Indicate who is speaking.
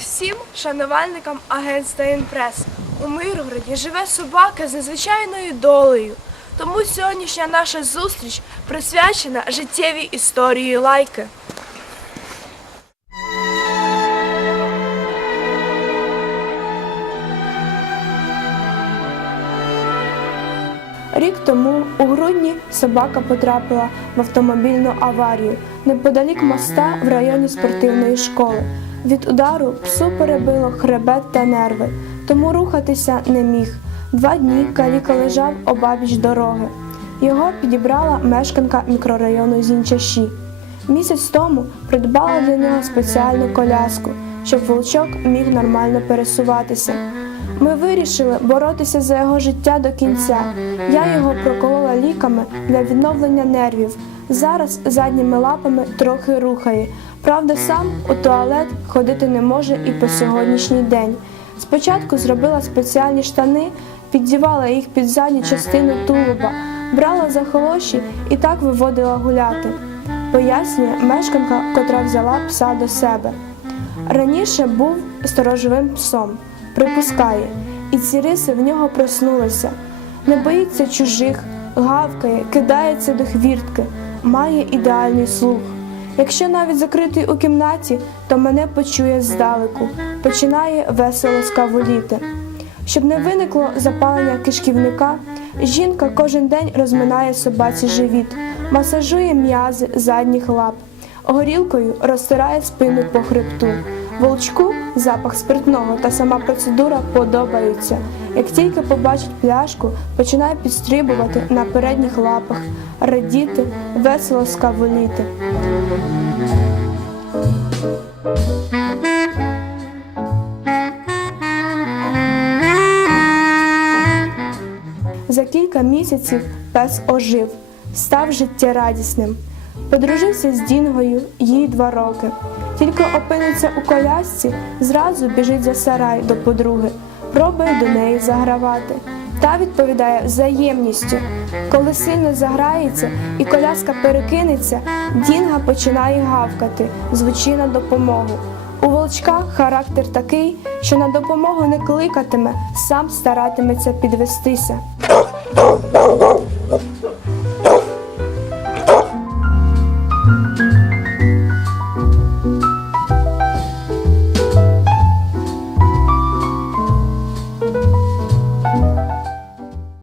Speaker 1: Всім шанувальникам агентства Інпрес. У Миргороді живе собака з незвичайною долею. Тому сьогоднішня наша зустріч присвячена життєвій історії лайки. Рік тому у грудні собака потрапила в автомобільну аварію неподалік моста в районі спортивної школи. Від удару псу перебило хребет та нерви, тому рухатися не міг. Два дні каліка лежав обабіч дороги. Його підібрала мешканка мікрорайону Зінчаші. Місяць тому придбала для нього спеціальну коляску, щоб волчок міг нормально пересуватися. Ми вирішили боротися за його життя до кінця. Я його проколола ліками для відновлення нервів. Зараз задніми лапами трохи рухає. Правда, сам у туалет ходити не може і по сьогоднішній день. Спочатку зробила спеціальні штани, піддівала їх під задню частину тулуба, брала за холоші і так виводила гуляти. Пояснює мешканка, котра взяла пса до себе. Раніше був сторожовим псом, припускає, і ці риси в нього проснулися. Не боїться чужих, гавкає, кидається до хвіртки, має ідеальний слух. Якщо навіть закритий у кімнаті, то мене почує здалеку, починає весело скаволіти. Щоб не виникло запалення кишківника, жінка кожен день розминає собаці живіт, масажує м'язи задніх лап, горілкою розтирає спину по хребту. Волчку запах спиртного та сама процедура подобаються. Як тільки побачить пляшку, починає підстрибувати на передніх лапах, радіти, весело скаволіти. За кілька місяців пес ожив, став життєрадісним. Подружився з Дінгою, їй два роки. Тільки опиниться у колясці, зразу біжить за сарай до подруги, пробує до неї загравати. Та відповідає взаємністю. Коли сильно заграється і коляска перекинеться, Дінга починає гавкати, звучи на допомогу. У волчка характер такий, що на допомогу не кликатиме, сам старатиметься підвестися.